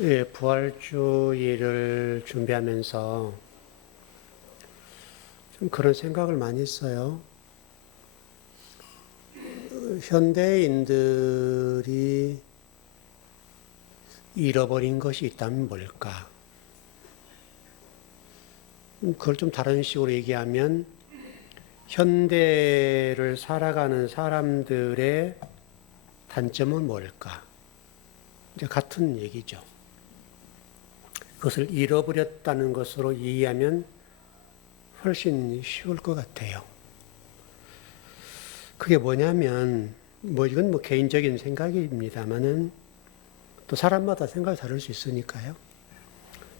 예, 부활주의를 준비하면서 좀 그런 생각을 많이 했어요. 현대인들이 잃어버린 것이 있다면 뭘까? 그걸 좀 다른 식으로 얘기하면 현대를 살아가는 사람들의 단점은 뭘까? 이제 같은 얘기죠. 그것을 잃어버렸다는 것으로 이해하면 훨씬 쉬울 것 같아요. 그게 뭐냐면, 이건 개인적인 생각입니다만은 또 사람마다 생각이 다를 수 있으니까요.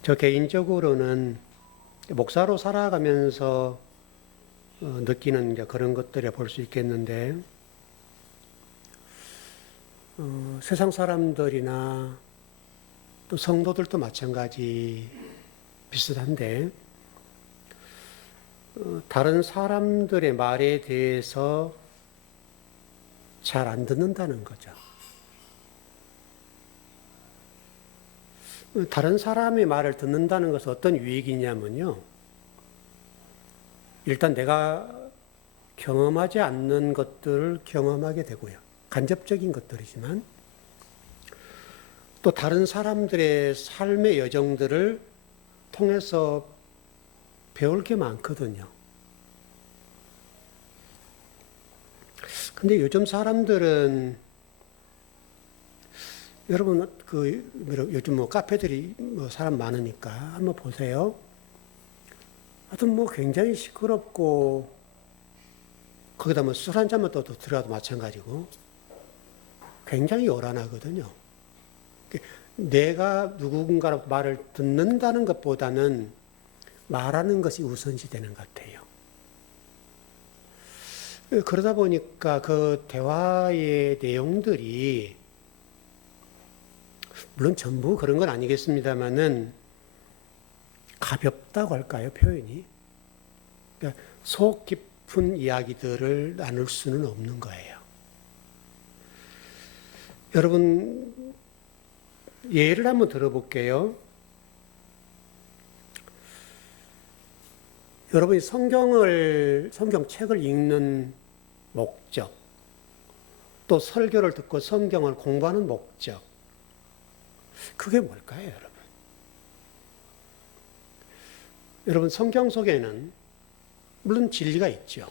저 개인적으로는 목사로 살아가면서 느끼는 그런 것들에 볼 수 있겠는데, 세상 사람들이나 또 성도들도 마찬가지 비슷한데, 다른 사람들의 말에 대해서 잘 안 듣는다는 거죠. 다른 사람의 말을 듣는다는 것은 어떤 유익이냐면요. 일단 내가 경험하지 않는 것들을 경험하게 되고요. 간접적인 것들이지만 또 다른 사람들의 삶의 여정들을 통해서 배울 게 많거든요. 근데 요즘 사람들은 여러분 요즘 카페들이 사람 많으니까 한번 보세요. 하여튼 굉장히 시끄럽고 거기다 술 한 잔만 또 들어가도 마찬가지고 굉장히 요란하거든요. 내가 누군가 말을 듣는다는 것보다는 말하는 것이 우선시 되는 것 같아요. 그러다 보니까 그 대화의 내용들이 물론 전부 그런 건 아니겠습니다만은 가볍다고 할까요, 표현이? 그러니까 속 깊은 이야기들을 나눌 수는 없는 거예요. 여러분, 예를 한번 들어볼게요. 여러분이 성경책을 읽는 목적, 또 설교를 듣고 성경을 공부하는 목적, 그게 뭘까요, 여러분? 여러분, 성경 속에는 물론 진리가 있죠.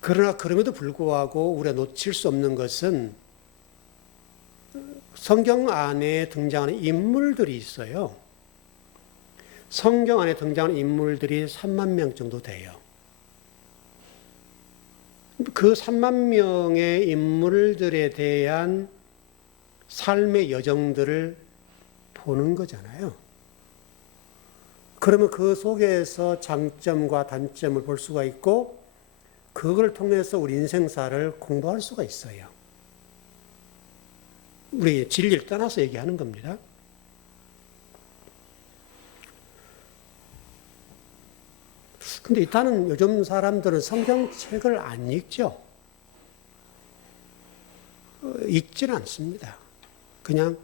그러나 그럼에도 불구하고 우리가 놓칠 수 없는 것은 성경 안에 등장하는 인물들이 있어요. 성경 안에 등장하는 인물들이 3만 명 정도 돼요. 그 3만 명의 인물들에 대한 삶의 여정들을 보는 거잖아요. 그러면 그 속에서 장점과 단점을 볼 수가 있고 그걸 통해서 우리 인생사를 공부할 수가 있어요. 우리 진리를 떠나서 얘기하는 겁니다. 근데 일단은 요즘 사람들은 성경책을 안 읽죠. 읽지는 않습니다. 그냥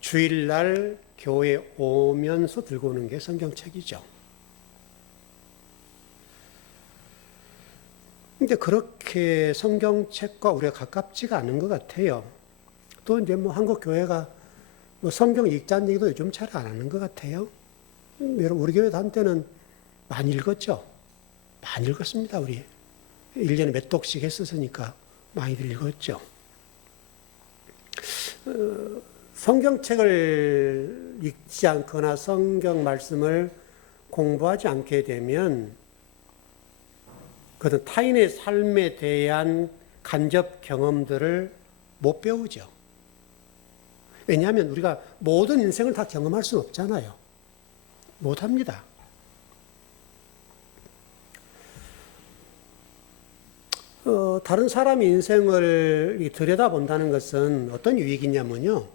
주일날 교회 오면서 들고 오는 게 성경책이죠. 근데 그렇게 성경책과 우리가 가깝지가 않은 것 같아요. 또 이제 한국 교회가 성경 읽자는 얘기도 요즘 잘 안 하는 것 같아요. 여러분, 우리 교회도 한때는 많이 읽었죠. 많이 읽었습니다, 우리. 1년에 몇 독씩 했었으니까 많이들 읽었죠. 성경책을 읽지 않거나 성경 말씀을 공부하지 않게 되면 그것은 타인의 삶에 대한 간접 경험들을 못 배우죠. 왜냐하면 우리가 모든 인생을 다 경험할 수는 없잖아요. 못합니다. 다른 사람의 인생을 들여다본다는 것은 어떤 유익이냐면요.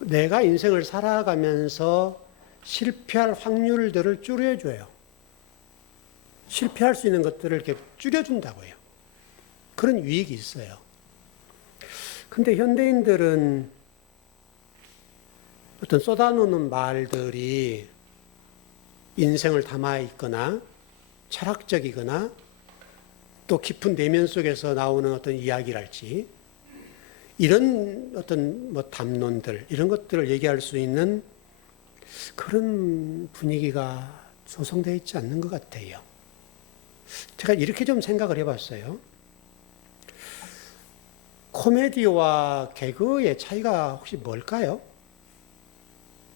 내가 인생을 살아가면서 실패할 확률들을 줄여줘요. 실패할 수 있는 것들을 이렇게 줄여준다고요. 그런 유익이 있어요. 근데 현대인들은 어떤 쏟아놓는 말들이 인생을 담아 있거나 철학적이거나 또 깊은 내면 속에서 나오는 어떤 이야기랄지 이런 어떤 뭐 담론들 이런 것들을 얘기할 수 있는 그런 분위기가 조성되어 있지 않는 것 같아요. 제가 이렇게 좀 생각을 해봤어요. 코미디와 개그의 차이가 혹시 뭘까요?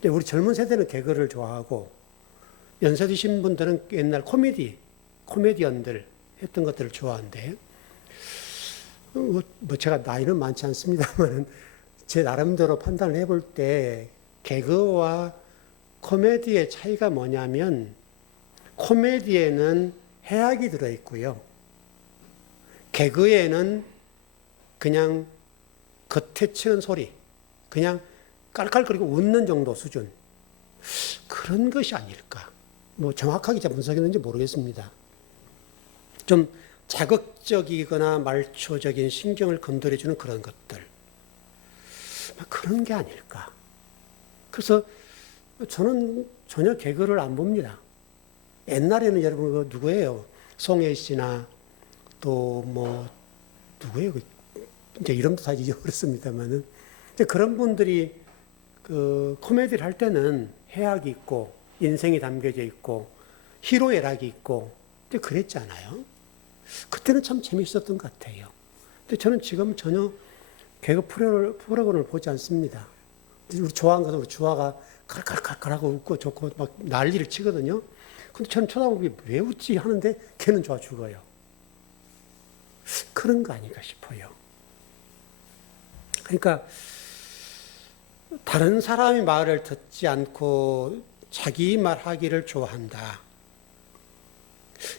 우리 젊은 세대는 개그를 좋아하고 연세 드신 분들은 옛날 코미디언들 했던 것들을 좋아하는데 뭐 제가 나이는 많지 않습니다만 제 나름대로 판단을 해볼 때 개그와 코미디의 차이가 뭐냐면 코미디에는 해악이 들어있고요. 개그에는 그냥 겉에 치는 소리, 그냥 깔깔거리고 웃는 정도 수준. 그런 것이 아닐까. 뭐 정확하게 제가 분석했는지 모르겠습니다. 좀 자극적이거나 말초적인 신경을 건드려주는 그런 것들. 그런 게 아닐까. 그래서 저는 전혀 개그를 안 봅니다. 옛날에는 여러분 누구예요? 송혜 씨나 또 뭐 누구예요? 이제 이름도 다 잊어버렸습니다만은 그런 분들이 그 코미디를 할 때는 해악이 있고 인생이 담겨져 있고 희로애락이 있고 그랬잖아요. 그때는 참 재밌었던 것 같아요. 근데 저는 지금 전혀 개그 프로그램을 보지 않습니다. 우리 좋아하는 것은 우리 주아가 칼칼칼칼하고 웃고 좋고 막 난리를 치거든요. 근데 저는 쳐다보기 왜 웃지 하는데 걔는 좋아 죽어요. 그런 거 아닌가 싶어요. 그러니까 다른 사람의 말을 듣지 않고 자기 말하기를 좋아한다.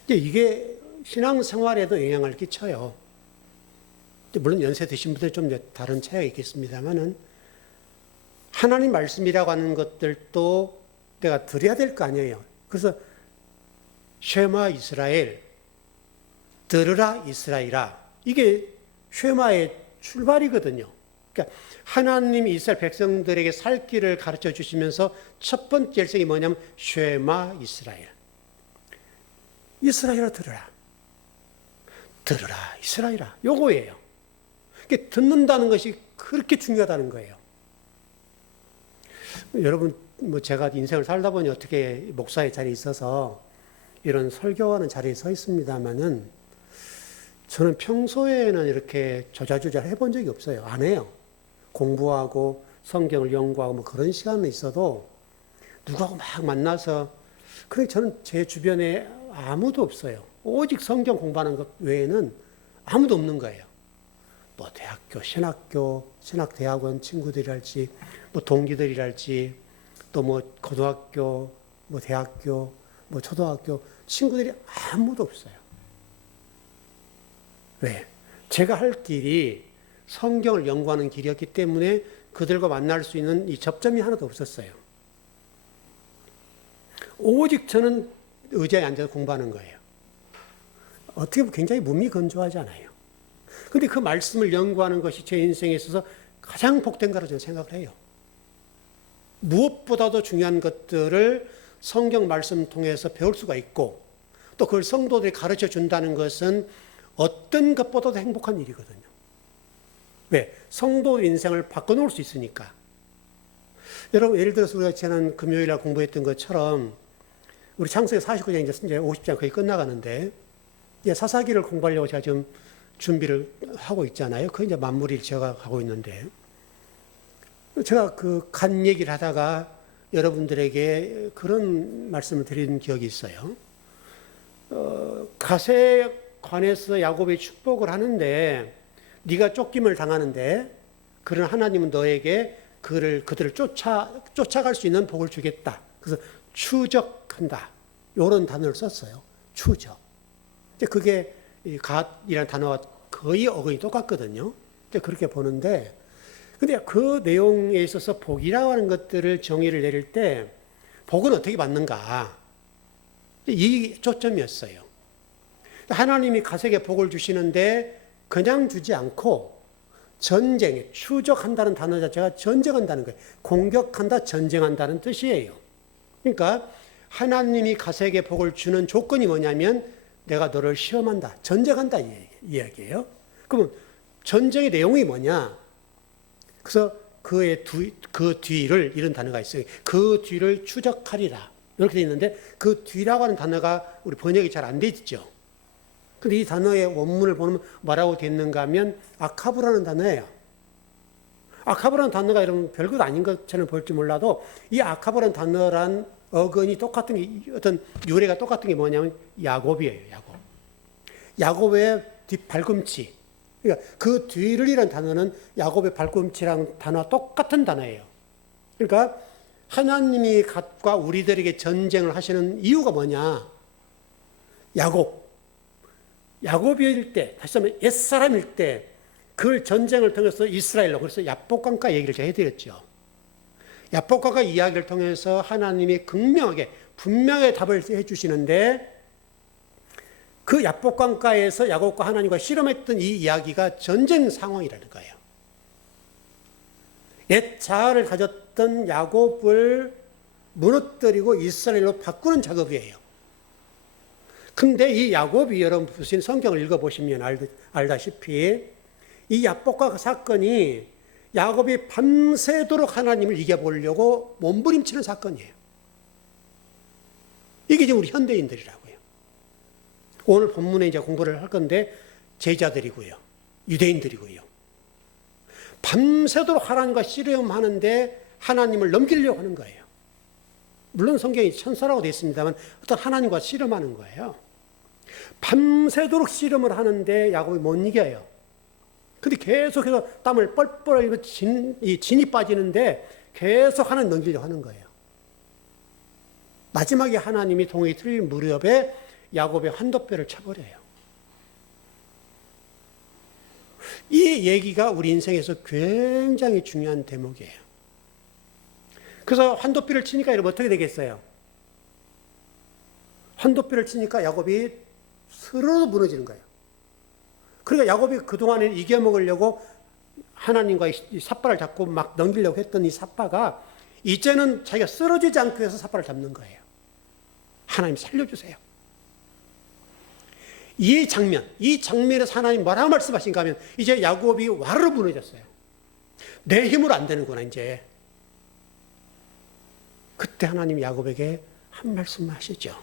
이게 신앙생활에도 영향을 끼쳐요. 물론 연세 드신 분들 좀 다른 차이가 있겠습니다만은 하나님 말씀이라고 하는 것들도 내가 드려야 될 거 아니에요. 그래서 쉐마 이스라엘, 들으라 이스라엘아. 이게 쉐마의 출발이거든요. 그러니까 하나님이 이스라엘 백성들에게 살 길을 가르쳐 주시면서 첫 번째 일성이 뭐냐면 쉐마 이스라엘. 이스라엘아 들으라. 들으라 이스라엘아. 요거예요. 그러니까 듣는다는 것이 그렇게 중요하다는 거예요. 여러분 뭐 제가 인생을 살다 보니 어떻게 목사의 자리에 있어서 이런 설교하는 자리에 서 있습니다만은 저는 평소에는 이렇게 조잘조잘 해본 적이 없어요. 안 해요. 공부하고 성경을 연구하고 뭐 그런 시간은 있어도 누구하고 막 만나서 그래 저는 제 주변에 아무도 없어요. 오직 성경 공부하는 것 외에는 아무도 없는 거예요. 뭐 대학교, 신학대학원 친구들이랄지 뭐 동기들이랄지 또 뭐 고등학교, 뭐 대학교, 뭐 초등학교 친구들이 아무도 없어요. 왜? 제가 할 길이 성경을 연구하는 길이었기 때문에 그들과 만날 수 있는 이 접점이 하나도 없었어요. 오직 저는 의자에 앉아서 공부하는 거예요. 어떻게 보면 굉장히 무미건조하잖아요. 근데 그 말씀을 연구하는 것이 제 인생에 있어서 가장 복된 거라고 저는 생각을 해요. 무엇보다도 중요한 것들을 성경 말씀 통해서 배울 수가 있고 또 그걸 성도들이 가르쳐 준다는 것은 어떤 것보다도 행복한 일이거든요. 왜? 성도의 인생을 바꿔놓을 수 있으니까. 여러분 예를 들어서 우리가 지난 금요일에 공부했던 것처럼 우리 창세기 49장 이제 50장 거의 끝나가는데 이제 사사기를 공부하려고 제가 지금 준비를 하고 있잖아요. 그 이제 마무리를 제가 하고 있는데 제가 그 간 얘기를 하다가 여러분들에게 그런 말씀을 드린 기억이 있어요. 갓에 관해서 야곱이 축복을 하는데 네가 쫓김을 당하는데 그런 하나님은 너에게 그들을 쫓아갈 수 있는 복을 주겠다. 그래서 추적한다. 이런 단어를 썼어요. 추적. 그게 갓이라는 단어와 거의 어근이 똑같거든요. 그렇게 보는데 근데 그 내용에 있어서 복이라고 하는 것들을 정의를 내릴 때 복은 어떻게 받는가? 이 초점이었어요. 하나님이 갓에게 복을 주시는데 그냥 주지 않고 전쟁에 추적한다는 단어 자체가 전쟁한다는 거예요. 공격한다, 전쟁한다는 뜻이에요. 그러니까 하나님이 가세에게 복을 주는 조건이 뭐냐면 내가 너를 시험한다, 전쟁한다 이 이야기예요. 그러면 전쟁의 내용이 뭐냐? 그래서 그 뒤를 이런 단어가 있어요. 그 뒤를 추적하리라 이렇게 돼 있는데 그 뒤라고 하는 단어가 우리 번역이 잘 안 돼 있죠. 근데 이 단어의 원문을 보면 뭐라고 돼 있는가 하면 아카브라는 단어예요. 아카브라는 단어가 여러분 별것 아닌 것처럼 볼지 몰라도 이 아카브라는 단어란 어근이 똑같은 게 어떤 유래가 똑같은 게 뭐냐면 야곱이에요. 야곱. 야곱의 뒷발꿈치. 그러니까 그 뒤를이라는 단어는 야곱의 발꿈치랑 단어와 똑같은 단어예요. 그러니까 하나님이 갓과 우리들에게 전쟁을 하시는 이유가 뭐냐? 야곱일 때, 다시 말하면 옛사람일 때 그 전쟁을 통해서 이스라엘로, 그래서 야복강가 얘기를 제가 해드렸죠. 야복강가 이야기를 통해서 하나님이 극명하게 분명하게 답을 해주시는데 그 야복강가에서 야곱과 하나님과 실험했던 이 이야기가 전쟁 상황이라는 거예요. 옛 자아를 가졌던 야곱을 무너뜨리고 이스라엘로 바꾸는 작업이에요. 근데 이 야곱이 여러분 무슨 성경을 읽어보시면 알다시피 이 야복강 사건이 야곱이 밤새도록 하나님을 이겨보려고 몸부림치는 사건이에요. 이게 지금 우리 현대인들이라고요. 오늘 본문에 이제 공부를 할 건데 제자들이고요. 유대인들이고요. 밤새도록 하나님과 씨름하는데 하나님을 넘기려고 하는 거예요. 물론 성경이 천사라고 되어 있습니다만 어떤 하나님과 씨름하는 거예요. 밤새도록 씨름을 하는데 야곱이 못 이겨요. 근데 계속해서 땀을 뻘뻘 흘리고 진이 빠지는데 계속 하나님 넘기려고 하는 거예요. 마지막에 하나님이 동이 틀릴 무렵에 야곱의 환도뼈를 쳐버려요. 이 얘기가 우리 인생에서 굉장히 중요한 대목이에요. 그래서 환도뼈를 치니까 여러분 어떻게 되겠어요? 환도뼈를 치니까 야곱이 스르르 무너지는 거예요. 그러니까 야곱이 그동안에 이겨먹으려고 하나님과 이 삿발을 잡고 막 넘기려고 했던 이 삿바가 이제는 자기가 쓰러지지 않기 위해서 삿발을 잡는 거예요. 하나님 살려주세요. 이 장면에서 하나님 뭐라고 말씀하신가 하면 이제 야곱이 와르르 무너졌어요. 내 힘으로 안 되는구나 이제. 그때 하나님이 야곱에게 한 말씀 하시죠.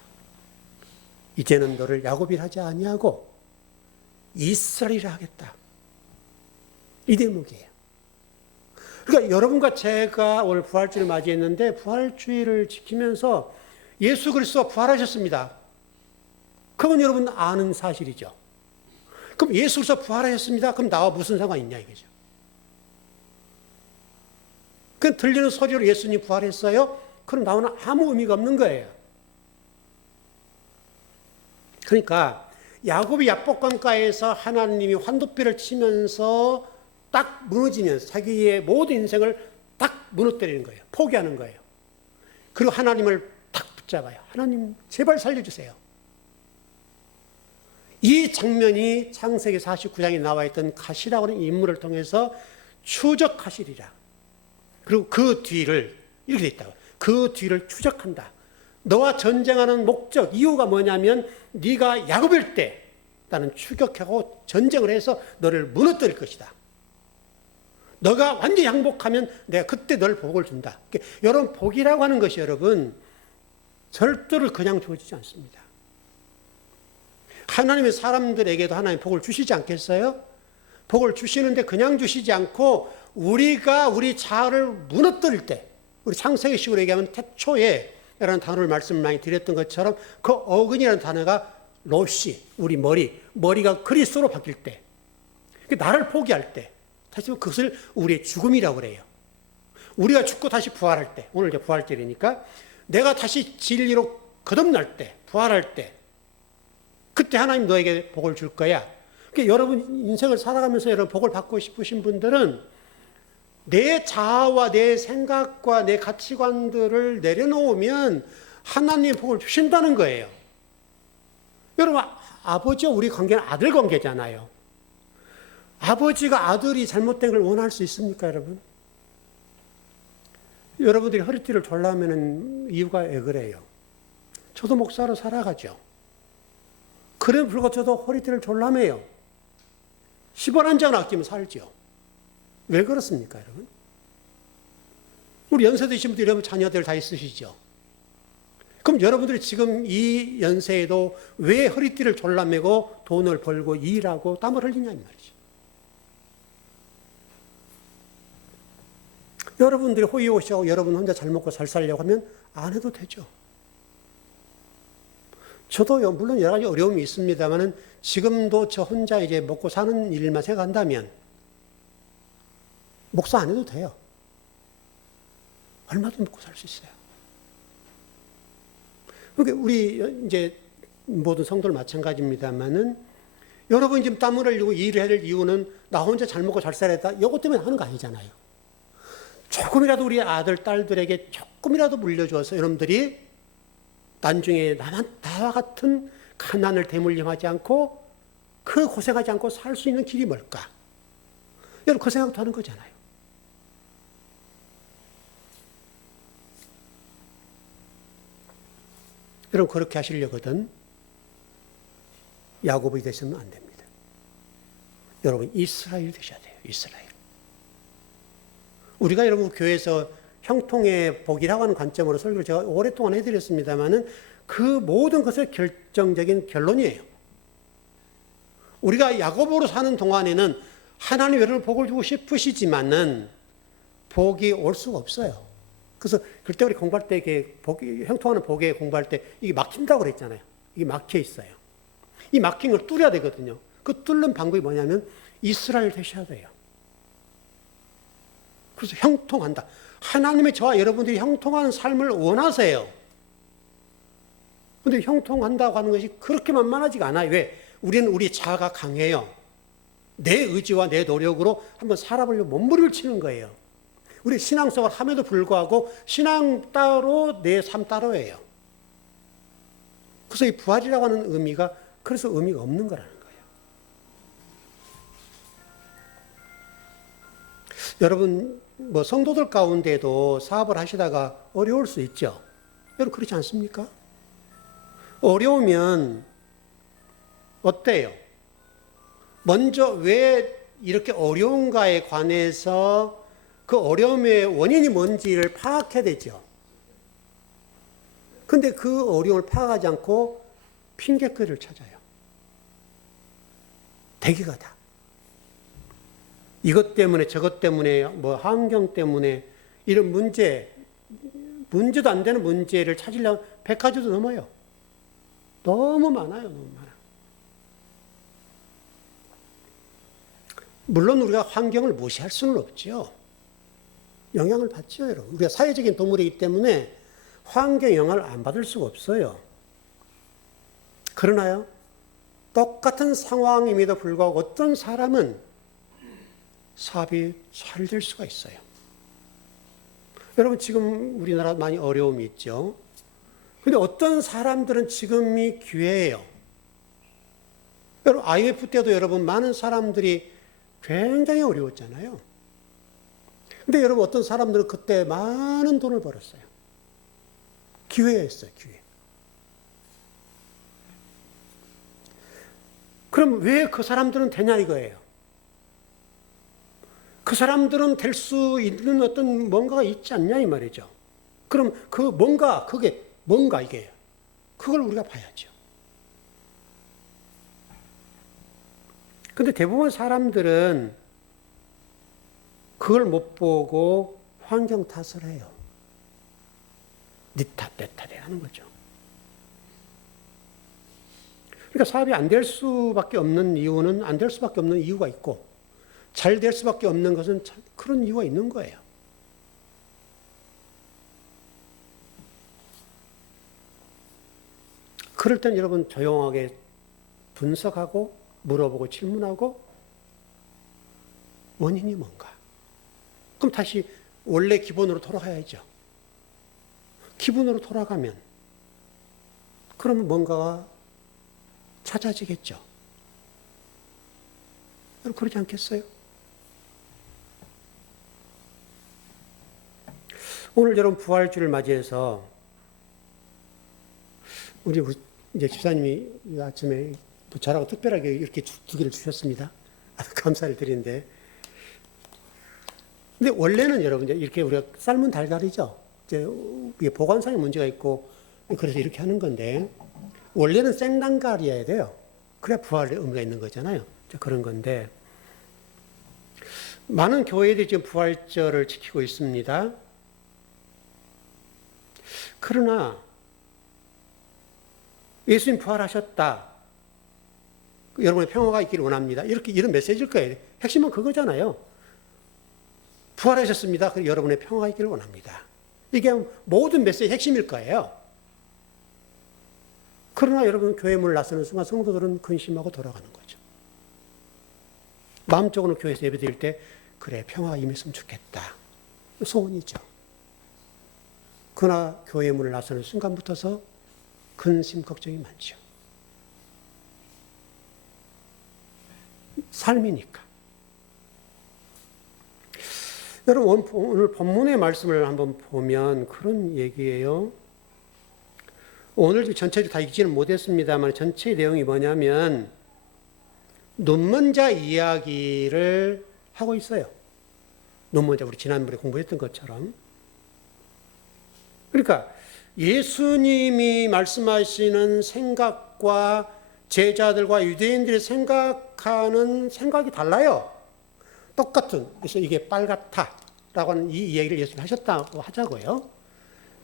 이제는 너를 야곱이라 하지 아니하고 이스라엘이라 하겠다. 이 대목이에요. 그러니까 여러분과 제가 오늘 부활주의를 맞이했는데 부활주의를 지키면서 예수 그리스도가 부활하셨습니다. 그건 여러분 아는 사실이죠. 그럼 예수 그리스도가 부활하셨습니다. 그럼 나와 무슨 상관이 있냐 이거죠. 그 들리는 소리로 예수님 부활했어요. 그럼 나오는 아무 의미가 없는 거예요. 그러니까 야곱이 야복강가에서 하나님이 환도뼈를 치면서 딱 무너지면서 자기의 모든 인생을 딱 무너뜨리는 거예요. 포기하는 거예요. 그리고 하나님을 딱 붙잡아요. 하나님 제발 살려주세요. 이 장면이 창세기 49장에 나와 있던 가시라고 하는 인물을 통해서 추적하시리라. 그리고 그 뒤를 이렇게 돼 있다고. 그 뒤를 추적한다. 너와 전쟁하는 목적, 이유가 뭐냐면 네가 야곱일 때 나는 추격하고 전쟁을 해서 너를 무너뜨릴 것이다. 너가 완전히 항복하면 내가 그때 널 복을 준다. 여러분 복이라고 하는 것이 여러분 절대로 그냥 주어지지 않습니다. 하나님의 사람들에게도 하나님 복을 주시지 않겠어요? 복을 주시는데 그냥 주시지 않고 우리가 우리 자아를 무너뜨릴 때 우리 창세기식으로 얘기하면 태초에 라는 단어를 말씀을 많이 드렸던 것처럼 그 어근이라는 단어가 로시, 우리 머리가 그리스도로 바뀔 때, 나를 포기할 때, 다시 그것을 우리의 죽음이라고 그래요. 우리가 죽고 다시 부활할 때, 오늘 이제 부활절이니까 내가 다시 진리로 거듭날 때, 부활할 때, 그때 하나님 너에게 복을 줄 거야. 그러니까 여러분 인생을 살아가면서 여러분 복을 받고 싶으신 분들은 내 자아와 내 생각과 내 가치관들을 내려놓으면 하나님의 복을 주신다는 거예요. 여러분 아버지와 우리 관계는 아들 관계잖아요. 아버지가 아들이 잘못된 걸 원할 수 있습니까, 여러분? 여러분들이 허리띠를 졸라매는 이유가 왜 그래요? 저도 목사로 살아가죠. 그래 불구하고 저도 허리띠를 졸라매요. 10원 한 장을 아끼면 살죠. 왜 그렇습니까, 여러분? 우리 연세 드신 분들 여러분 자녀들 다 있으시죠? 그럼 여러분들이 지금 이 연세에도 왜 허리띠를 졸라매고 돈을 벌고 일하고 땀을 흘리냐 이 말이죠. 여러분들이 호의호식하고 여러분 혼자 잘 먹고 잘 살려고 하면 안 해도 되죠. 저도요, 물론 여러 가지 어려움이 있습니다만은 지금도 저 혼자 이제 먹고 사는 일만 생각한다면 목사 안 해도 돼요. 얼마든지 먹고 살 수 있어요. 그러니까 우리 이제 모든 성도들 마찬가지입니다만은 여러분이 지금 땀을 흘리고 일을 해야 될 이유는 나 혼자 잘 먹고 잘 살아야 다 이것 때문에 하는 거 아니잖아요. 조금이라도 우리 아들, 딸들에게 조금이라도 물려줘서 여러분들이 나중에 나와 같은 가난을 대물림하지 않고 그 고생하지 않고 살 수 있는 길이 뭘까? 여러분 그 생각도 하는 거잖아요. 여러분 그렇게 하시려거든 야곱이 되시면 안 됩니다. 여러분 이스라엘 되셔야 돼요. 이스라엘. 우리가 여러분 교회에서 형통의 복이라고 하는 관점으로 설교를 제가 오랫동안 해드렸습니다만은 그 모든 것의 결정적인 결론이에요. 우리가 야곱으로 사는 동안에는 하나님 여러분 복을 주고 싶으시지만은 복이 올 수가 없어요. 그래서 그때 우리 공부할 때 이게 형통하는 복에 공부할 때 이게 막힌다고 그랬잖아요. 이게 막혀 있어요. 이 막힌 걸 뚫어야 되거든요. 그 뚫는 방법이 뭐냐면 이스라엘 되셔야 돼요. 그래서 형통한다. 하나님의 저와 여러분들이 형통하는 삶을 원하세요. 그런데 형통한다고 하는 것이 그렇게 만만하지가 않아요. 왜? 우리는 우리 자아가 강해요. 내 의지와 내 노력으로 한번 살아보려고 몸부림을 치는 거예요. 우리 신앙생활 함에도 불구하고 신앙 따로 내 삶 따로예요. 그래서 이 부활이라고 하는 의미가 그래서 의미가 없는 거라는 거예요. 여러분 뭐 성도들 가운데도 사업을 하시다가 어려울 수 있죠. 여러분 그렇지 않습니까? 어려우면 어때요? 먼저 왜 이렇게 어려운가에 관해서 그 어려움의 원인이 뭔지를 파악해야 되죠. 근데 그 어려움을 파악하지 않고 핑계거리를 찾아요. 대기가다. 이것 때문에 저것 때문에 뭐 환경 때문에 이런 문제도 안 되는 문제를 찾으려면 100가지도 넘어요. 너무 많아요. 너무 많아. 물론 우리가 환경을 무시할 수는 없죠. 영향을 받죠, 여러분. 우리가 사회적인 동물이기 때문에 환경 영향을 안 받을 수가 없어요. 그러나요? 똑같은 상황임에도 불구하고 어떤 사람은 사업이 잘 될 수가 있어요. 여러분 지금 우리나라 많이 어려움이 있죠. 근데 어떤 사람들은 지금이 기회예요. 여러분 IMF 때도 여러분 많은 사람들이 굉장히 어려웠잖아요. 근데 여러분 어떤 사람들은 그때 많은 돈을 벌었어요. 기회였어요, 기회. 그럼 왜 그 사람들은 되냐 이거예요. 그 사람들은 될 수 있는 어떤 뭔가가 있지 않냐 이 말이죠. 그럼 그 뭔가, 그게 뭔가 이게 그걸 우리가 봐야죠. 근데 대부분 사람들은 그걸 못 보고 환경 탓을 해요. 네 탓, 내 탓에 하는 거죠. 그러니까 사업이 안 될 수밖에 없는 이유는 안 될 수밖에 없는 이유가 있고 잘 될 수밖에 없는 것은 그런 이유가 있는 거예요. 그럴 땐 여러분 조용하게 분석하고 물어보고 질문하고 원인이 뭔가? 그럼 다시 원래 기본으로 돌아가야죠. 기본으로 돌아가면 그러면 뭔가가 찾아지겠죠. 그렇지 않겠어요? 오늘 여러분 부활주를 맞이해서 우리 이제 집사님이 아침에 저라고 특별하게 이렇게 두 개를 주셨습니다. 감사를 드리는데. 근데 원래는 여러분 이렇게 우리가 삶은 달걀이죠. 이제 이게 보관상에 문제가 있고 그래서 이렇게 하는 건데 원래는 생단갈이어야 돼요. 그래야 부활의 의미가 있는 거잖아요. 그런 건데 많은 교회들이 지금 부활절을 지키고 있습니다. 그러나 예수님 부활하셨다. 여러분의 평화가 있기를 원합니다. 이런 메시지일 거예요. 핵심은 그거잖아요. 부활하셨습니다. 그리고 여러분의 평화가 있기를 원합니다. 이게 모든 메시지의 핵심일 거예요. 그러나 여러분 교회 문을 나서는 순간 성도들은 근심하고 돌아가는 거죠. 마음적으로 교회에서 예배드릴 때 그래 평화가 임했으면 좋겠다. 소원이죠. 그러나 교회 문을 나서는 순간부터서 근심 걱정이 많죠. 삶이니까. 여러분 오늘 본문의 말씀을 한번 보면 그런 얘기예요. 오늘 전체를 다 읽지는 못했습니다만 전체 내용이 뭐냐면 눈먼 자 이야기를 하고 있어요. 눈먼 자 우리 지난번에 공부했던 것처럼. 그러니까 예수님이 말씀하시는 생각과 제자들과 유대인들이 생각하는 생각이 달라요. 똑같은. 그래서 이게 빨갛다라고 하는 이 이야기를 예수님이 하셨다고 하자고요.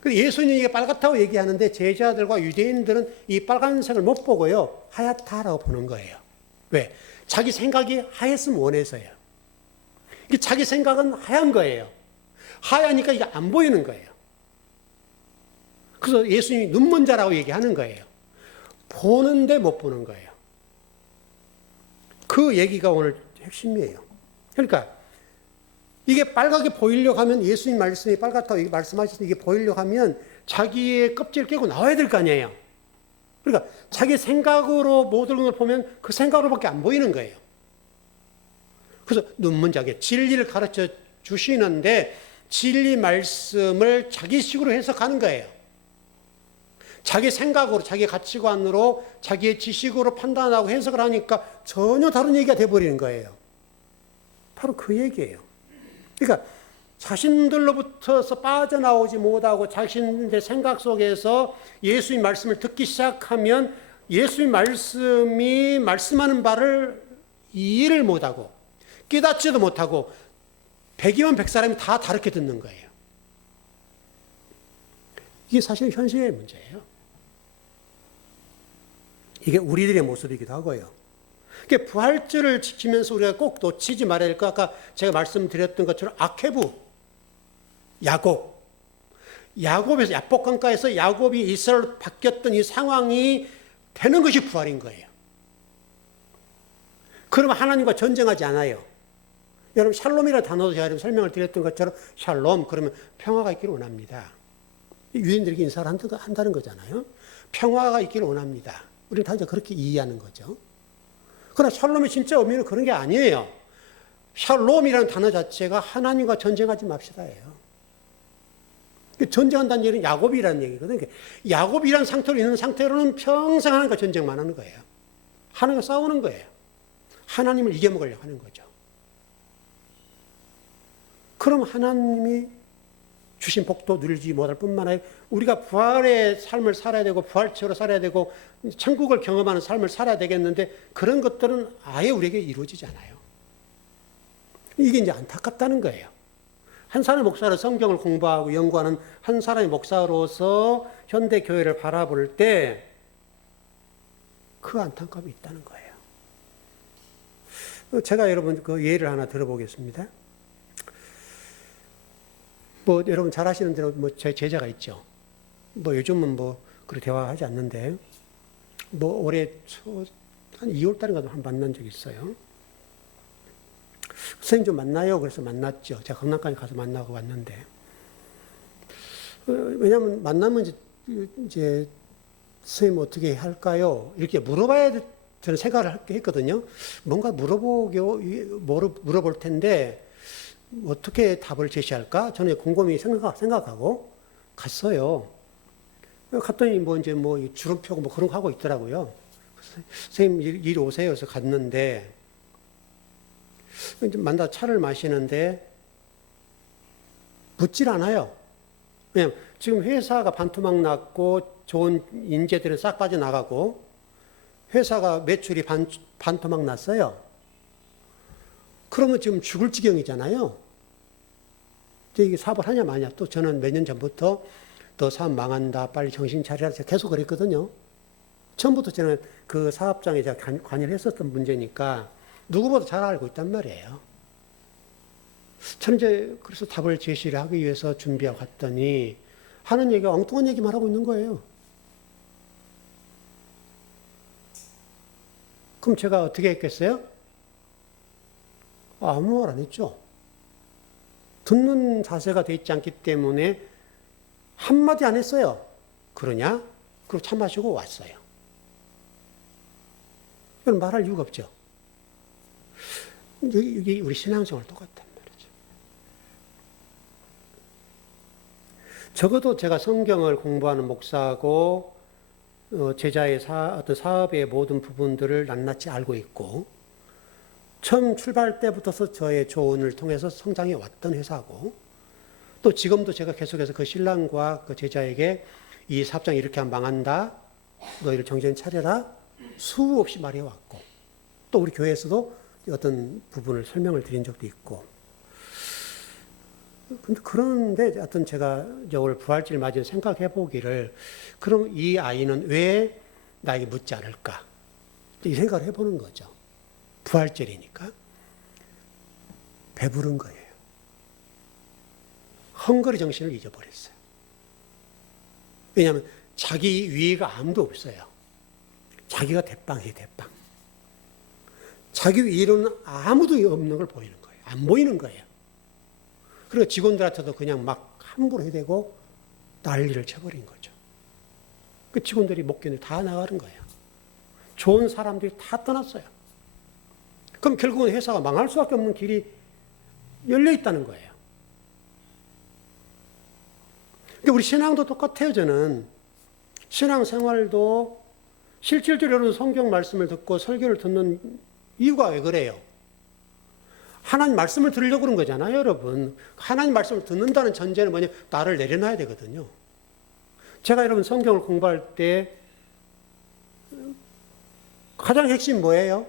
예수님이 이게 빨갛다고 얘기하는데 제자들과 유대인들은 이 빨간색을 못 보고요. 하얗다라고 보는 거예요. 왜? 자기 생각이 하였으면 원해서요. 자기 생각은 하얀 거예요. 하얘니까 이게 안 보이는 거예요. 그래서 예수님이 눈먼 자라고 얘기하는 거예요. 보는데 못 보는 거예요. 그 얘기가 오늘 핵심이에요. 그러니까 이게 빨갛게 보이려고 하면 예수님 말씀이 빨갛다고 말씀하셔서 이게 보이려고 하면 자기의 껍질을 깨고 나와야 될 거 아니에요. 그러니까 자기 생각으로 모든 걸 보면 그 생각으로밖에 안 보이는 거예요. 그래서 눈먼 자에게 진리를 가르쳐 주시는데 진리 말씀을 자기식으로 해석하는 거예요. 자기 생각으로, 자기 가치관으로, 자기의 지식으로 판단하고 해석을 하니까 전혀 다른 얘기가 돼버리는 거예요. 바로 그 얘기예요. 그러니까 자신들로부터서 빠져나오지 못하고 자신들의 생각 속에서 예수님 말씀을 듣기 시작하면 예수님 말씀이 말씀하는 바를 이해를 못하고 깨닫지도 못하고 100이면 100사람이 다 다르게 듣는 거예요. 이게 사실 현실의 문제예요. 이게 우리들의 모습이기도 하고요. 그러니까 부활절을 지키면서 우리가 꼭 놓치지 말아야 될 거 아까 제가 말씀드렸던 것처럼 아케부, 야곱에서 야복강가에서 야곱이 이스라엘로 바뀌었던 이 상황이 되는 것이 부활인 거예요. 그러면 하나님과 전쟁하지 않아요. 여러분 샬롬이라는 단어도 제가 설명을 드렸던 것처럼 샬롬 그러면 평화가 있기를 원합니다. 유대인들에게 인사를 한다는 거잖아요. 평화가 있기를 원합니다. 우리는 다 이제 그렇게 이해하는 거죠. 그러나 샬롬의 진짜 의미는 그런 게 아니에요. 샬롬이라는 단어 자체가 하나님과 전쟁하지 맙시다예요. 전쟁한다는 얘기는 야곱이라는 얘기거든요. 야곱이라는 상태로 있는 상태로는 평생 하나님과 전쟁만 하는 거예요. 하나님과 싸우는 거예요. 하나님을 이겨먹으려고 하는 거죠. 그럼 하나님이 주신 복도 누리지 못할 뿐만 아니라 우리가 부활의 삶을 살아야 되고 부활체로 살아야 되고 천국을 경험하는 삶을 살아야 되겠는데 그런 것들은 아예 우리에게 이루어지지 않아요. 이게 이제 안타깝다는 거예요. 한 사람의 목사로 성경을 공부하고 연구하는 한 사람의 목사로서 현대 교회를 바라볼 때 그 안타까움이 있다는 거예요. 제가 여러분 그 예를 하나 들어보겠습니다. 뭐 여러분 잘 아시는 대로 뭐 제 제자가 있죠. 뭐 요즘은 뭐 그렇게 대화하지 않는데 뭐 올해 한 2월 달인가 한 만난 적이 있어요. 선생님 좀 만나요. 그래서 만났죠. 제가 강남까지 가서 만나고 왔는데 왜냐하면 만나면 이제 선생님 어떻게 할까요? 이렇게 물어봐야 저는 생각을 했거든요. 뭔가 물어볼 텐데 어떻게 답을 제시할까? 저는 곰곰이 생각하고 갔어요. 갔더니 뭐 이제 뭐 주름 펴고 뭐 그런 거 하고 있더라고요. 선생님 이리 오세요. 그래서 갔는데 이제 만나 차를 마시는데 묻질 않아요. 왜냐면 지금 회사가 반토막 났고 좋은 인재들은 싹 빠져나가고 회사가 매출이 반토막 났어요. 그러면 지금 죽을 지경이잖아요. 이게 사업을 하냐 마냐. 또 저는 몇 년 전부터 너 사업 망한다. 빨리 정신 차리라. 제가 계속 그랬거든요. 처음부터 저는 그 사업장에 제가 관여를 했었던 문제니까 누구보다 잘 알고 있단 말이에요. 저는 이제 그래서 답을 제시를 하기 위해서 준비하고 갔더니 하는 얘기가 엉뚱한 얘기만 하고 있는 거예요. 그럼 제가 어떻게 했겠어요? 아무 말 안 했죠. 듣는 자세가 돼 있지 않기 때문에 한마디 안 했어요. 그러냐? 그리고 차 마시고 왔어요. 이건 말할 이유가 없죠. 이게 우리 신앙생활 똑같단 말이죠. 적어도 제가 성경을 공부하는 목사고 제자의 어떤 사업의 모든 부분들을 낱낱이 알고 있고 처음 출발 때부터 저의 조언을 통해서 성장해 왔던 회사고 또 지금도 제가 계속해서 그 신랑과 그 제자에게 이 사업장 이렇게 하면 망한다. 너희를 정신 차려라. 수없이 말해왔고 또 우리 교회에서도 어떤 부분을 설명을 드린 적도 있고 그런데 어떤 제가 오늘 부활절 맞이를 생각해 보기를 그럼 이 아이는 왜 나에게 묻지 않을까? 이 생각을 해보는 거죠. 부활절이니까 배부른 거예요. 헝거리 정신을 잊어버렸어요. 왜냐하면 자기 위에가 아무도 없어요. 자기가 대빵이에요, 대빵. 자기 위로는 아무도 없는 걸 보이는 거예요. 안 보이는 거예요. 그리고 직원들한테도 그냥 막 함부로 해대고 난리를 쳐버린 거죠. 그 직원들이 목견을 다 나가는 거예요. 좋은 사람들이 다 떠났어요. 그럼 결국은 회사가 망할 수밖에 없는 길이 열려 있다는 거예요. 그러니까 우리 신앙도 똑같아요, 저는. 신앙생활도 실질적으로 여러분 성경 말씀을 듣고 설교를 듣는 이유가 왜 그래요? 하나님 말씀을 들으려고 그런 거잖아요, 여러분. 하나님 말씀을 듣는다는 전제는 뭐냐? 나를 내려놔야 되거든요. 제가 여러분 성경을 공부할 때 가장 핵심 뭐예요?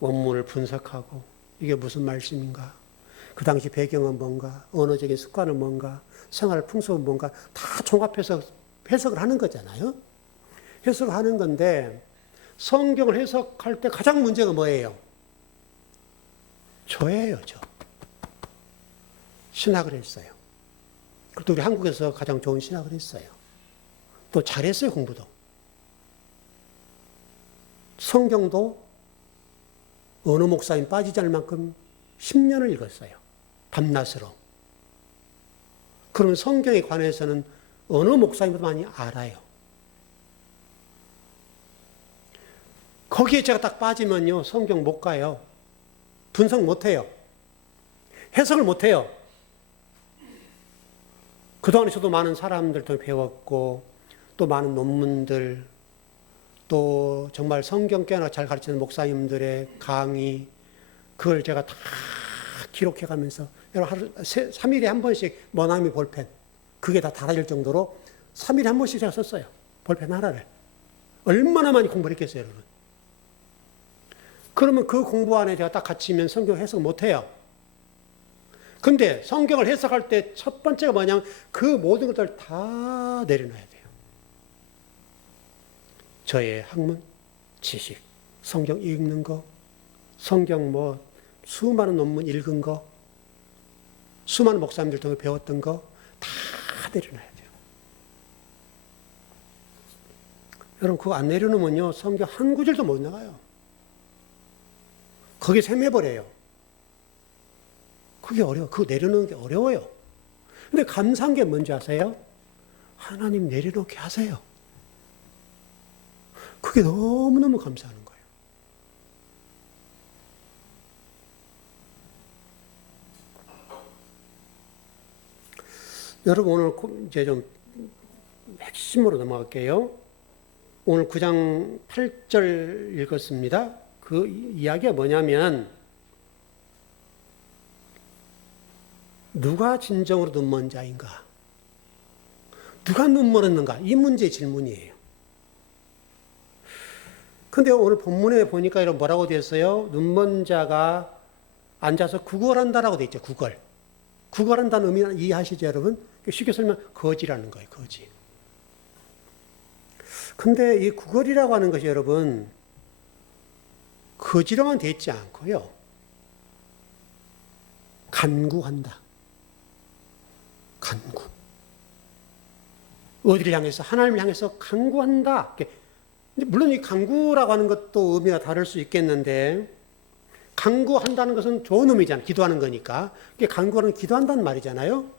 원문을 분석하고 이게 무슨 말씀인가? 그 당시 배경은 뭔가? 언어적인 습관은 뭔가? 생활 풍속은 뭔가? 다 종합해서 해석을 하는 거잖아요. 해석을 하는 건데 성경을 해석할 때 가장 문제가 뭐예요? 저예요, 저. 신학을 했어요. 그것도 우리 한국에서 가장 좋은 신학을 했어요. 또 잘했어요, 공부도. 성경도 어느 목사님 빠지지 않을 만큼 10년을 읽었어요. 밤낮으로. 그러면 성경에 관해서는 어느 목사님보다 많이 알아요. 거기에 제가 딱 빠지면요, 성경 못 가요. 분석 못 해요. 해석을 못 해요. 그동안에 저도 많은 사람들 통해 배웠고, 또 많은 논문들, 또 정말 성경 꽤나 잘 가르치는 목사님들의 강의, 그걸 제가 다 기록해 가면서, 여러분 하루, 3일에 한 번씩 머나미 볼펜, 그게 다 달아질 정도로 3일에 한 번씩 제가 썼어요. 볼펜 하나를. 얼마나 많이 공부를 했겠어요, 여러분. 그러면 그 공부 안에 제가 딱 갇히면 성경 해석 못 해요. 근데 성경을 해석할 때 첫 번째가 뭐냐면 그 모든 것들을 다 내려놔야 돼요. 저의 학문, 지식, 성경 읽는 거, 성경 수많은 논문 읽은 거, 수많은 목사님들 통해 배웠던 거 다 내려놔야 돼요. 여러분 그거 안 내려놓으면요 성경 한 구절도 못 나가요. 거기에 샘해버려요. 그게 어려워. 그거 내려놓는 게 어려워요. 근데 감사한 게 뭔지 아세요? 하나님 내려놓게 하세요. 그게 너무너무 감사한 거예요. 여러분 오늘 이제 좀 핵심으로 넘어갈게요. 오늘 9장 8절 읽었습니다. 그 이야기가 뭐냐면 누가 진정으로 눈먼 자인가? 누가 눈멀었는가? 이 문제의 질문이에요. 근데 오늘 본문에 보니까 이런 뭐라고 되어 있어요? 눈먼 자가 앉아서 구걸한다라고 되어 있죠. 구걸. 구걸한다는 의미는 이해하시죠, 여러분? 쉽게 설명 거지라는 거예요. 거지. 근데 이 구걸이라고 하는 것이 여러분 거지로만 되어 있지 않고요. 간구한다. 간구. 어디를 향해서? 하나님을 향해서 간구한다. 물론 이 간구라고 하는 것도 의미가 다를 수 있겠는데 간구한다는 것은 좋은 의미잖아요. 기도하는 거니까. 간구하는 기도한다는 말이잖아요.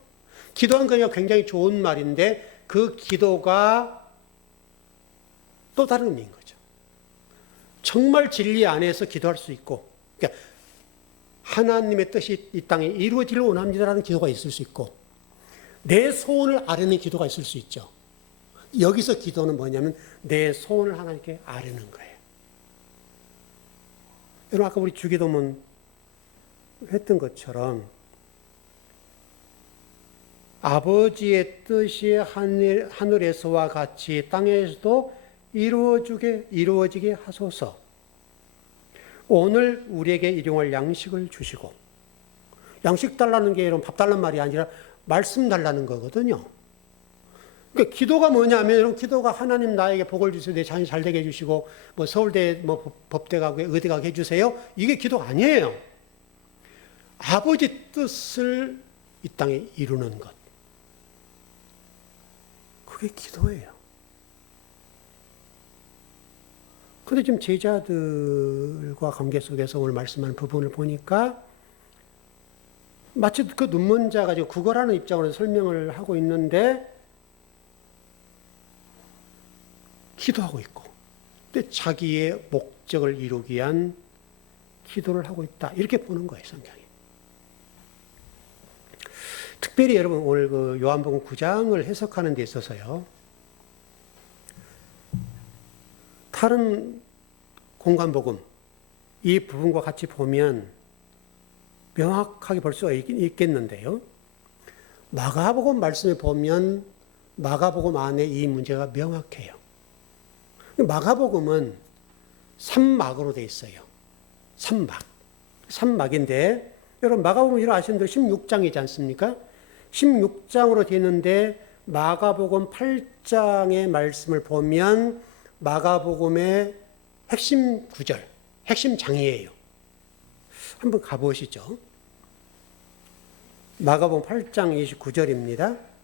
기도한 거니까 굉장히 좋은 말인데 그 기도가 또 다른 의미인 거죠. 정말 진리 안에서 기도할 수 있고 그러니까 하나님의 뜻이 이 땅에 이루어지길 원합니다라는 기도가 있을 수 있고 내 소원을 아뢰는 기도가 있을 수 있죠. 여기서 기도는 뭐냐면 내 소원을 하나님께 아뢰는 거예요. 여러분 아까 우리 주기도문 했던 것처럼 아버지의 뜻이 하늘에서와 같이 땅에서도 이루어지게 하소서. 오늘 우리에게 일용할 양식을 주시고 양식 달라는 게 이런 밥 달라는 말이 아니라 말씀 달라는 거거든요. 그러니까 기도가 뭐냐면 이런 기도가 하나님 나에게 복을 주세요. 내 자녀 잘 되게 해주시고 뭐 서울대 뭐 법대 가고 의대 가게 해주세요. 이게 기도가 아니에요. 아버지 뜻을 이 땅에 이루는 것. 그게 기도예요. 그런데 지금 제자들과 관계 속에서 오늘 말씀하는 부분을 보니까 마치 그 눈먼 자가 지금 구걸하는 입장으로 설명을 하고 있는데 기도하고 있고 근데 자기의 목적을 이루기 위한 기도를 하고 있다. 이렇게 보는 거예요, 성경이. 특별히 여러분 오늘 그 요한복음 9장을 해석하는 데 있어서요. 다른 공간복음 이 부분과 같이 보면 명확하게 볼 수가 있겠는데요. 마가복음 말씀에 보면 마가복음 안에 이 문제가 명확해요. 마가복음은 3막으로 되어 있어요. 3막인데 여러분 마가복음 여러분 아시는 대로 16장이지 않습니까? 16장으로 되어 있는데 마가복음 8장의 말씀을 보면 마가복음의 핵심 구절, 핵심 장이에요. 한번 가보시죠. 마가복음 8장 29절입니다.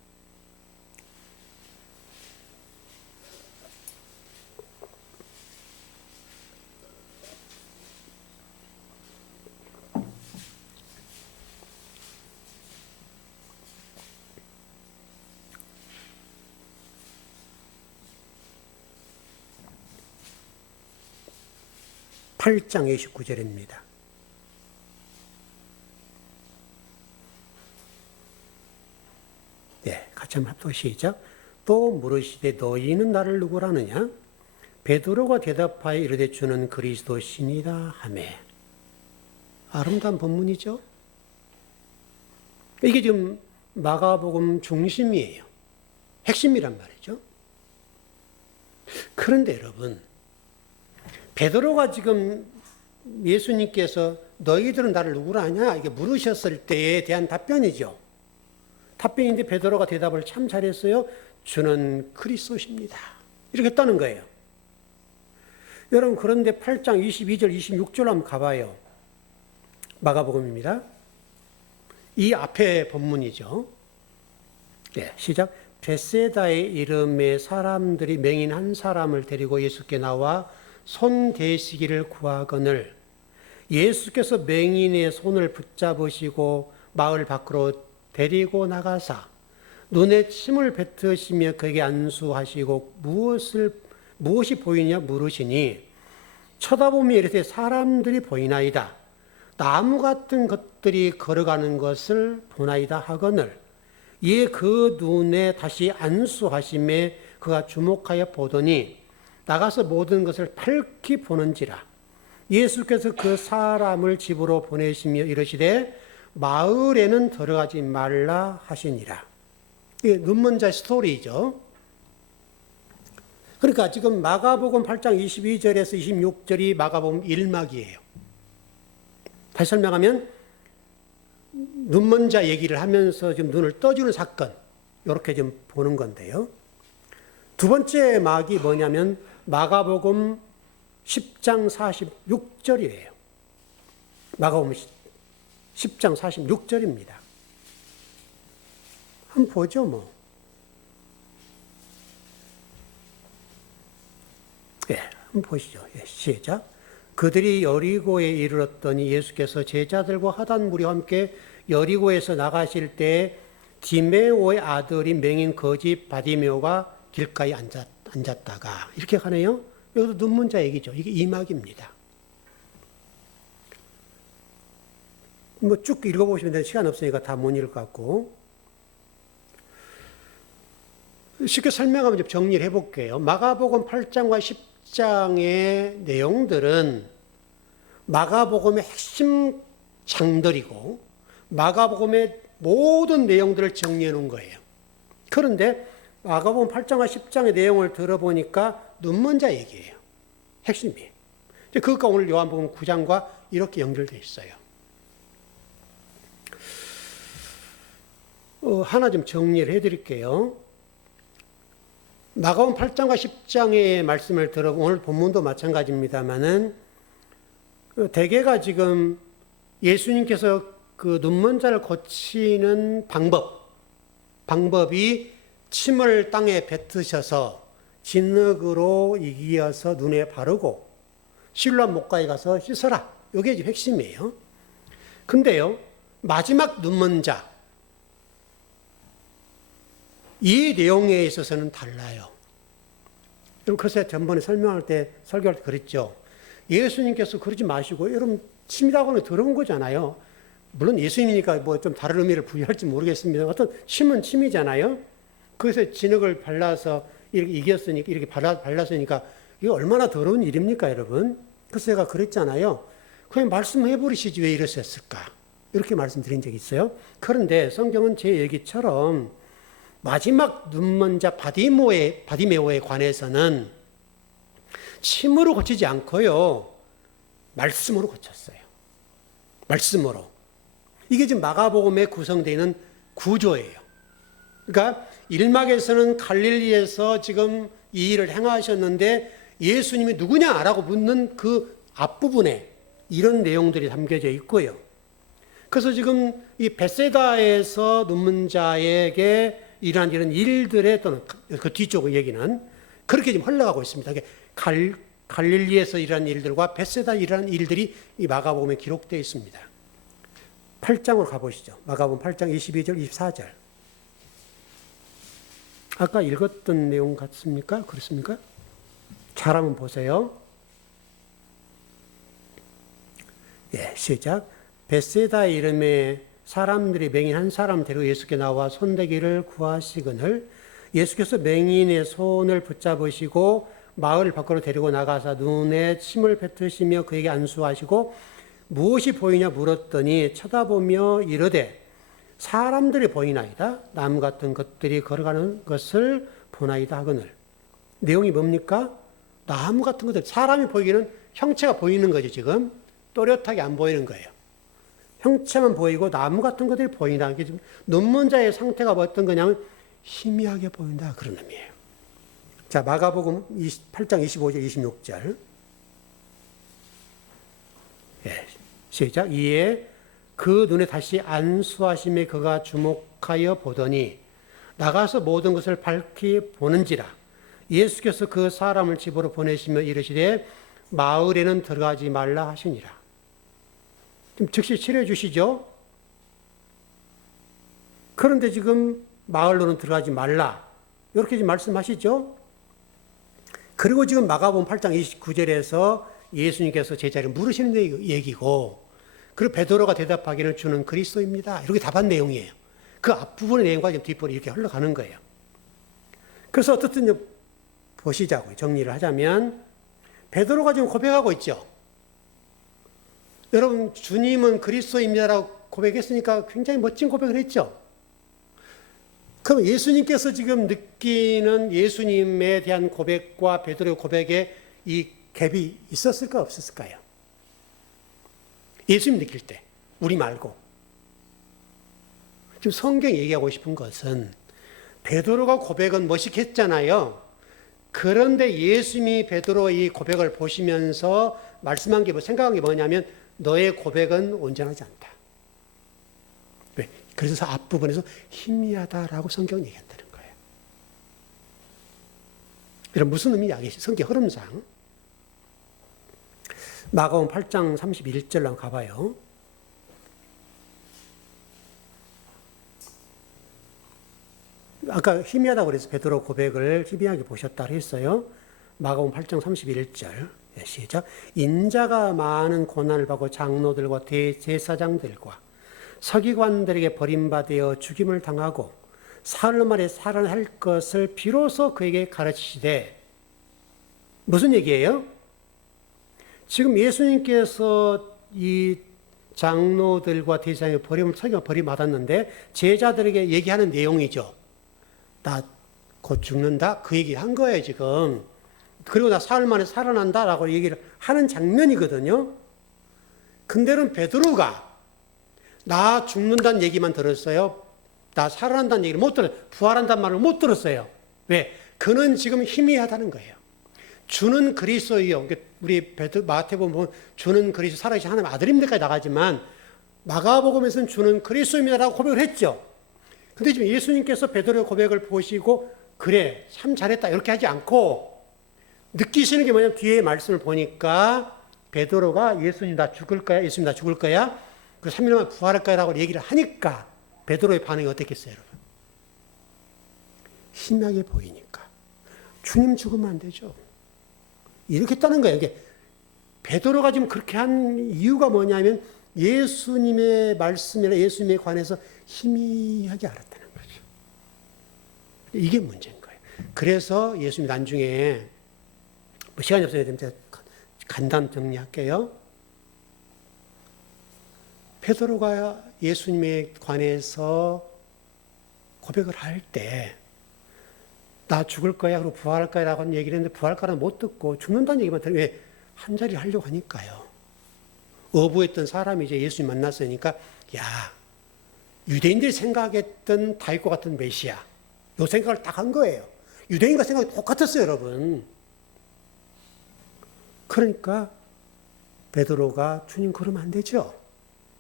(8장 29절입니다) 네, 같이 한번 또 시작. 또 물으시되 너희는 나를 누구라 하느냐? 베드로가 대답하여 이르되 주는 그리스도시니라 하매. 아름다운 본문이죠. 이게 지금 마가복음 중심이에요. 핵심이란 말이죠. 그런데 여러분, 베드로가 지금 예수님께서 너희들은 나를 누구라 하냐? 이게 물으셨을 때에 대한 답변이죠. 답변인데 베드로가 대답을 참 잘했어요. 주는 그리스도십니다. 이렇게 했다는 거예요. 여러분 그런데 8장 22절 26절 한번 가봐요. 마가복음입니다. 이 앞에 본문이죠. 네, 시작. 벳세다의 이름의 사람들이 맹인 한 사람을 데리고 예수께 나와 손 대시기를 구하거늘 예수께서 맹인의 손을 붙잡으시고 마을 밖으로 데리고 나가사 눈에 침을 뱉으시며 그에게 안수하시고 무엇이 보이냐 물으시니 쳐다보며 이르되 사람들이 보이나이다. 나무 같은 것들이 걸어가는 것을 보나이다 하거늘 이에 그 눈에 다시 안수하심에 그가 주목하여 보더니 나가서 모든 것을 밝히 보는지라. 예수께서 그 사람을 집으로 보내시며 이르시되 마을에는 들어가지 말라 하시니라. 이게 눈먼 자의 스토리죠. 그러니까 지금 마가복음 8장 22절에서 26절이 마가복음 1막이에요. 다시 설명하면 눈먼 자 얘기를 하면서 지금 눈을 떠주는 사건, 이렇게 좀 보는 건데요. 두 번째 막이 뭐냐면 마가복음 10장 46절이에요. 마가복음 10장 46절입니다. 한번 보죠, 뭐. 예, 한번 보시죠. 예, 시작. 그들이 여리고에 이르렀더니 예수께서 제자들과 하단 무리와 함께 여리고에서 나가실 때 디메오의 아들이 맹인 거지 바디메오가 길가에 앉았다가 이렇게 가네요. 여기서 눈먼 자 얘기죠. 이게 이막입니다. 뭐 쭉 읽어보시면 되는데 시간 없으니까 다 못 읽을 것 같고 쉽게 설명하면 좀 정리를 해볼게요. 마가복음 8장과 10장의 내용들은 마가복음의 핵심 장들이고 마가복음의 모든 내용들을 정리해 놓은 거예요. 그런데 마가복음 8장과 10장의 내용을 들어보니까 눈먼 자 얘기예요. 핵심이. 그것과 오늘 요한복음 9장과 이렇게 연결되어 있어요. 하나 좀 정리를 해드릴게요. 마가복음 8장과 10장의 말씀을 들어보면 오늘 본문도 마찬가지입니다만은 대개가 지금 예수님께서 그 눈먼 자를 고치는 방법이 침을 땅에 뱉으셔서 진흙으로 이기어서 눈에 바르고 실로암 목가에 가서 씻어라. 이게 지금 핵심이에요. 근데요, 마지막 눈먼 자, 이 내용에 있어서는 달라요. 그래서 전번에 설명할 때, 설교할 때 그랬죠. 예수님께서 그러지 마시고, 여러분, 침이라고 하면 더러운 거잖아요. 물론 예수님이니까 뭐 좀 다른 의미를 부여할지 모르겠습니다. 어떤 침은 침이잖아요. 그래서 진흙을 발라서 이렇게 이겼으니까, 이렇게 발랐으니까, 이게 얼마나 더러운 일입니까, 여러분? 그래서 제가 그랬잖아요. 그냥 말씀해 버리시지 왜 이러셨을까? 이렇게 말씀드린 적이 있어요. 그런데 성경은 제 얘기처럼 마지막 눈먼 자 바디메오에 관해서는 침으로 고치지 않고요. 말씀으로 고쳤어요. 말씀으로. 이게 지금 마가복음에 구성되어 있는 구조예요. 그러니까 1막에서는 갈릴리에서 지금 이 일을 행하셨는데 예수님이 누구냐라고 묻는 그 앞부분에 이런 내용들이 담겨져 있고요. 그래서 지금 이 벳세다에서 눈먼 자에게 일어난 이런 일들의 또는 그 뒤쪽 얘기는 그렇게 지금 흘러가고 있습니다. 갈릴리에서 일어난 일들과 벳세다 일어난 일들이 이 마가복음에 기록되어 있습니다. 8장으로 가보시죠. 마가복음 8장 22절, 24절. 아까 읽었던 내용 같습니까? 그렇습니까? 잘 한번 보세요. 예, 시작. 벳세다 이름의 사람들이 맹인 한 사람 데리고 예수께 나와 손대기를 구하시거늘 예수께서 맹인의 손을 붙잡으시고 마을 밖으로 데리고 나가사 눈에 침을 뱉으시며 그에게 안수하시고 무엇이 보이냐 물었더니 쳐다보며 이르되 사람들이 보이나이다. 나무 같은 것들이 걸어가는 것을 보나이다 하거늘. 내용이 뭡니까? 나무 같은 것들, 사람이 보이기는 형체가 보이는 거죠. 지금 또렷하게 안 보이는 거예요. 형체만 보이고 나무 같은 것들이 보인다. 눈먼 자의 상태가 어떤 거냐면 희미하게 보인다. 그런 의미예요. 자, 마가복음 8장 25절, 26절. 예, 시작. 이에 그 눈에 다시 안수하심에 그가 주목하여 보더니 나가서 모든 것을 밝히 보는지라. 예수께서 그 사람을 집으로 보내시며 이르시되 마을에는 들어가지 말라 하시니라. 좀 즉시 치료해 주시죠. 그런데 지금 마을로는 들어가지 말라. 이렇게 지금 말씀하시죠. 그리고 지금 마가복음 8장 29절에서 예수님께서 제자를 물으시는 얘기고, 그리고 베드로가 대답하기를 주는 그리스도입니다. 이렇게 답한 내용이에요. 그 앞부분의 내용과 뒷부분이 이렇게 흘러가는 거예요. 그래서 어떻든 보시자고요. 정리를 하자면 베드로가 지금 고백하고 있죠. 여러분, 주님은 그리스도입니다라고 고백했으니까 굉장히 멋진 고백을 했죠. 그럼 예수님께서 지금 느끼는 예수님에 대한 고백과 베드로의 고백에 이 갭이 있었을까 없었을까요? 예수님 느낄 때, 우리 말고. 지금 성경이 얘기하고 싶은 것은 베드로가 고백은 멋있겠잖아요. 그런데 예수님이 베드로의 이 고백을 보시면서 말씀한 게 생각한 게 뭐냐면 너의 고백은 온전하지 않다. 왜? 그래서 앞부분에서 희미하다라고 성경이 얘기한다는 거예요. 이런 무슨 의미냐? 성경 흐름상. 마가복음 8장 31절로 한번 가봐요. 아까 희미하다고 그래서 베드로 고백을 희미하게 보셨다 했어요. 마가복음 8장 31절. 시작. 인자가 많은 고난을 받고 장로들과 대제사장들과 서기관들에게 버림받아 죽임을 당하고 사흘 만에 살아날 것을 비로소 그에게 가르치시되, 무슨 얘기예요? 지금 예수님께서 이 장로들과 대제사장의 서기관 버림받았는데 제자들에게 얘기하는 내용이죠. 나 곧 죽는다? 그 얘기 한 거예요, 지금. 그리고 나 사흘 만에 살아난다라고 얘기를 하는 장면이거든요. 근데는 베드로가 나 죽는다는 얘기만 들었어요. 나 살아난다는 얘기를 못 들었어요. 부활한다는 말을 못 들었어요. 왜? 그는 지금 희미하다는 거예요. 주는 그리스도요. 우리 마태복음 보면 주는 그리스도 살아계신 하나님의 아들입니다까지 나가지만 마가복음에서는 주는 그리스도입니다라고 고백을 했죠. 근데 지금 예수님께서 베드로의 고백을 보시고 그래, 참 잘했다 이렇게 하지 않고 느끼시는 게 뭐냐면 뒤에 말씀을 보니까 베드로가 예수님 나 죽을 거야, 예수님 나 죽을 거야, 그리고 3일 만에 부활할 거야 라고 얘기를 하니까 베드로의 반응이 어땠겠어요, 여러분? 희미하게 보이니까 주님 죽으면 안 되죠. 이렇게 했다는 거예요. 이게 베드로가 지금 그렇게 한 이유가 뭐냐면 예수님의 말씀이나 예수님에 관해서 희미하게 알았다는 거죠. 이게 문제인 거예요. 그래서 예수님 나중에 시간이 없어요. 제가 간단 정리할게요. 베드로가 예수님에 관해서 고백을 할 때 나 죽을 거야, 그리고 부활할 거야 라고 얘기를 했는데 부활할 거라는 못 듣고 죽는다는 얘기만 들으면 왜 한 자리 하려고 하니까요. 어부했던 사람이 이제 예수님 만났으니까 야, 유대인들이 생각했던 다윗과 같은 메시아, 요 생각을 딱 한 거예요. 유대인과 생각이 똑같았어요, 여러분. 그러니까 베드로가 주님 그러면 안 되죠.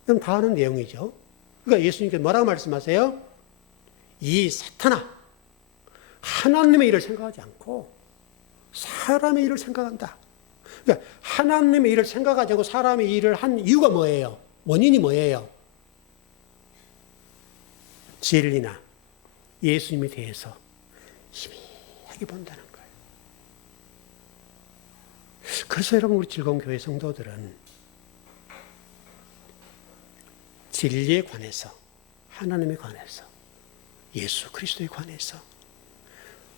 그럼 다 아는 내용이죠. 그러니까 예수님께서 뭐라고 말씀하세요? 이 사탄아, 하나님의 일을 생각하지 않고 사람의 일을 생각한다. 그러니까 하나님의 일을 생각하지 않고 사람의 일을 한 이유가 뭐예요? 원인이 뭐예요? 진리나 예수님에 대해서 희미하게 본다는 거예요. 그래서 여러분, 우리 즐거운 교회 성도들은 진리에 관해서, 하나님에 관해서, 예수 그리스도에 관해서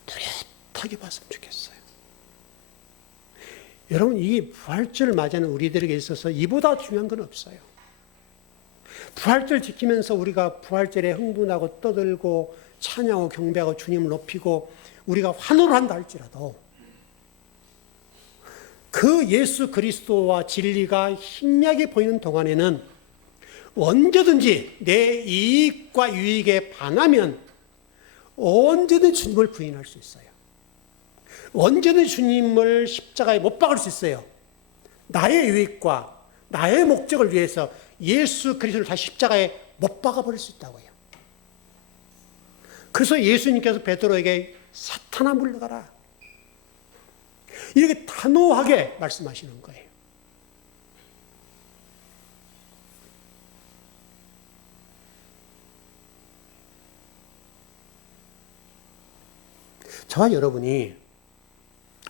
뚜렷하게 봤으면 좋겠어요. 여러분, 이 부활절을 맞이하는 우리들에게 있어서 이보다 중요한 건 없어요. 부활절 지키면서 우리가 부활절에 흥분하고 떠들고 찬양하고 경배하고 주님을 높이고 우리가 환호를 한다 할지라도 그 예수 그리스도와 진리가 희미하게 보이는 동안에는 언제든지 내 이익과 유익에 반하면 언제든 주님을 부인할 수 있어요. 언제든 주님을 십자가에 못 박을 수 있어요. 나의 유익과 나의 목적을 위해서 예수 그리스도를 다시 십자가에 못 박아버릴 수 있다고요. 그래서 예수님께서 베드로에게 사탄아 물러가라, 이렇게 단호하게 말씀하시는 거예요. 저와 여러분이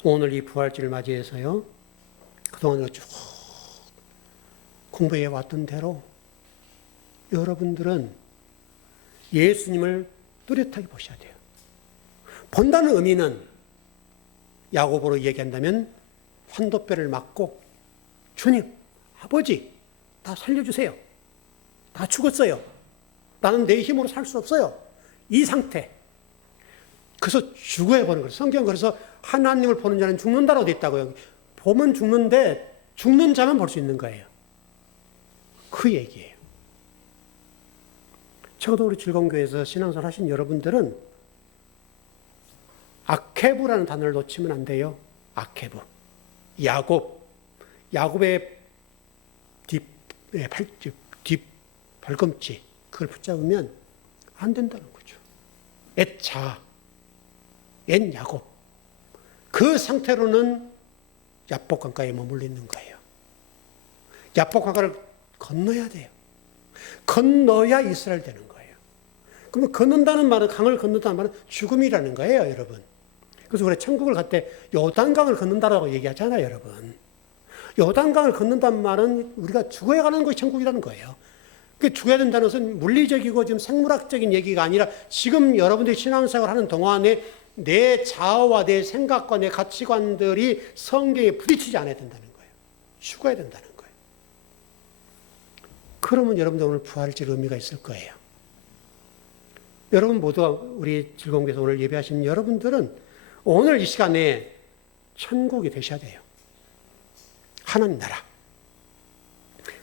오늘 이 부활절을 맞이해서요, 그동안 쭉 공부해 왔던 대로 여러분들은 예수님을 뚜렷하게 보셔야 돼요. 본다는 의미는 야고보로 얘기한다면 환도뼈를 맞고 주님, 아버지 다 살려주세요. 다 죽었어요. 나는 내 힘으로 살 수 없어요. 이 상태. 그래서 죽어야 보는 거예요. 성경 그래서 하나님을 보는 자는 죽는다라고 돼 있다고요. 보면 죽는데 죽는 자만 볼 수 있는 거예요. 그 얘기예요. 적어도 우리 즐거운교회에서 신앙생활 하신 여러분들은 아케브라는 단어를 놓치면 안 돼요. 아케브. 야곱의 뒷 발꿈치 그걸 붙잡으면 안 된다는 거죠. 옛 야곱. 그 상태로는 야복 강가에 머물러 있는 거예요. 야복 강가를 건너야 돼요. 건너야 이스라엘 되는 거예요. 그러면 건넌다는 말은, 강을 건넌다는 말은 죽음이라는 거예요, 여러분. 그래서 우리 천국을 갈 때 요단강을 건넌다라고 얘기하잖아요, 여러분. 요단강을 건넌다는 말은 우리가 죽어야 가는 것이 천국이라는 거예요. 그 죽어야 된다는 것은 물리적이고 지금 생물학적인 얘기가 아니라 지금 여러분들이 신앙생활 하는 동안에 내 자아와 내 생각과 내 가치관들이 성경에 부딪히지 않아야 된다는 거예요. 죽어야 된다는 거예요. 그러면 여러분들 오늘 부활질 의미가 있을 거예요. 여러분 모두가 우리 즐거운교회에서 오늘 예배하신 여러분들은 오늘 이 시간에 천국이 되셔야 돼요. 하나님 나라.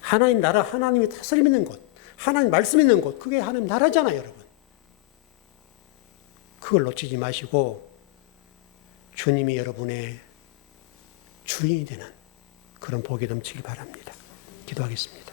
하나님 나라, 하나님이 다스림 있는 곳, 하나님 말씀 있는 곳, 그게 하나님 나라잖아요, 여러분. 그걸 놓치지 마시고 주님이 여러분의 주인이 되는 그런 복이 넘치기 바랍니다. 기도하겠습니다.